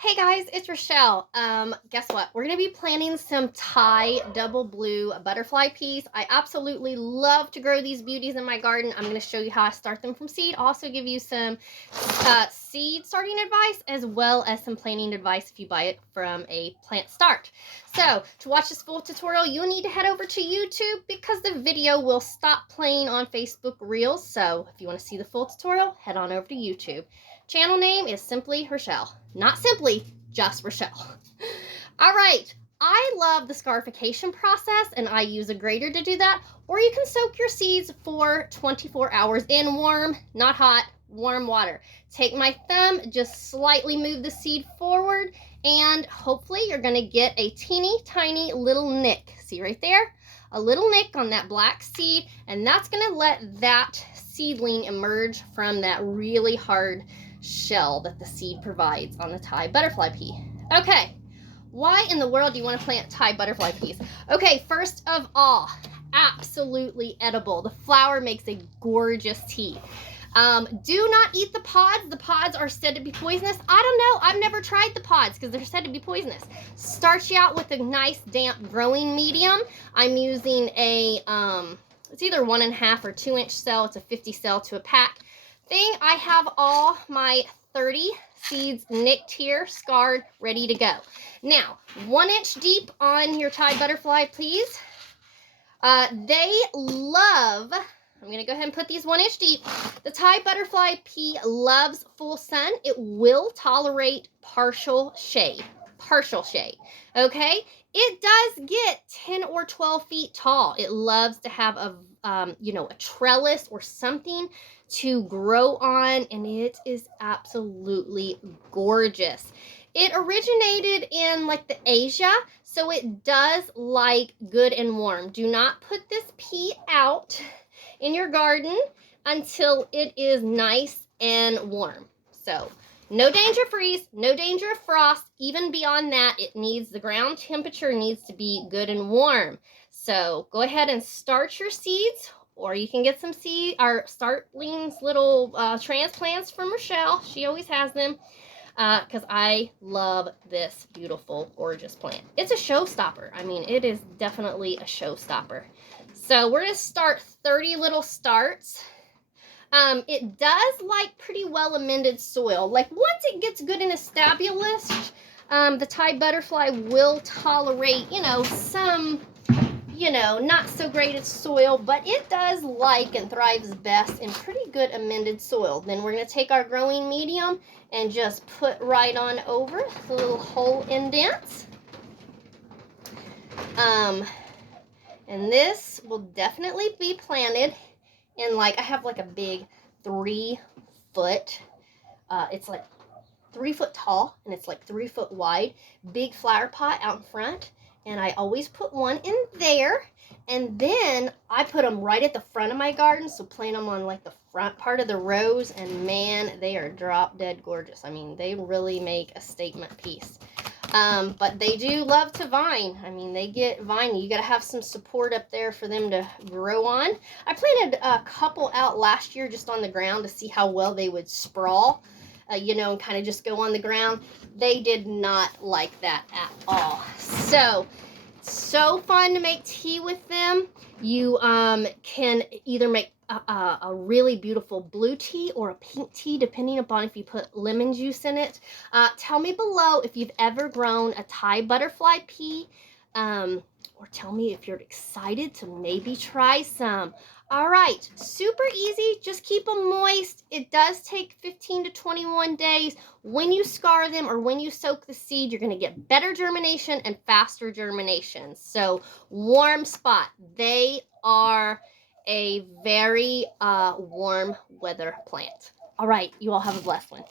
Hey guys, it's Rochelle. Guess what? We're gonna be planting some Thai double blue butterfly peas. I absolutely love to grow these beauties in my garden. I'm gonna show you how I start them from seed. Also give you some seed starting advice as well as some planting advice if you buy it from a plant start. So to watch this full tutorial, you need to head over to YouTube because the video will stop playing on Facebook Reels. So if you want to see the full tutorial, head on over to YouTube. Channel name is simply Rochelle. Not simply, just Rochelle. All right. I love the scarification process and I use a grater to do that. Or you can soak your seeds for 24 hours in warm, not hot, warm water. Take my thumb, just slightly move the seed forward, and hopefully you're going to get a teeny tiny little nick. See right there? A little nick on that black seed, and that's going to let that seedling emerge from that really hard shell that the seed provides on the Thai butterfly pea. Okay, why in the world do you want to plant Thai butterfly peas? Okay, first of all, absolutely edible. The flower makes a gorgeous tea. Do not eat the pods. The pods are said to be poisonous. I don't know. I've never tried the pods because they're said to be poisonous. Start you out with a nice damp growing medium. I'm using a, it's either 1.5 or 2-inch cell. It's a 50 cell to a pack thing. I have all my 30 seeds nicked here, scarred, ready to go. Now, 1 inch deep on your Thai butterfly, please. They love, I'm going to go ahead and put these 1 inch deep. The Thai butterfly pea loves full sun. It will tolerate partial shade. Okay? It does get 10 or 12 feet tall. It loves to have a trellis or something to grow on, and it is absolutely gorgeous. It originated in like the Asia, so it does like good and warm. Do not put this pea out in your garden until it is nice and warm. So no danger of freeze, no danger of frost. Even beyond that, the ground temperature needs to be good and warm. So go ahead and start your seeds, or you can get some startlings, little transplants from Rochelle. She always has them because I love this beautiful, gorgeous plant. It's a showstopper. I mean, it is definitely a showstopper. So we're going to start 30 little starts. It does like pretty well amended soil. Like once it gets good and established, the Thai butterfly will tolerate, some, not so great at soil, but it does like and thrives best in pretty good amended soil. Then we're going to take our growing medium and just put right on over the little hole indents. And this will definitely be planted in I have like a big 3 foot, it's like 3 foot tall and it's like 3 foot wide, big flower pot out in front. And I always put one in there. And then I put them right at the front of my garden. So plant them on like the front part of the rows. And man, they are drop dead gorgeous. I mean, they really make a statement piece. But they do love to vine. I mean, they get viney. You got to have some support up there for them to grow on. I planted a couple out last year just on the ground to see how well they would sprawl, and kind of just go on the ground. They did not like that at all. So fun to make tea with them. You can either make a really beautiful blue tea or a pink tea, depending upon if you put lemon juice in it. Tell me below if you've ever grown a Thai butterfly pea, or tell me if you're excited to maybe try some. All right, super easy. Just keep them moist. It does take 15 to 21 days. When you scar them or when you soak the seed, you're going to get better germination and faster germination. So warm spot. They are a very warm weather plant. All right, you all have a blessed one.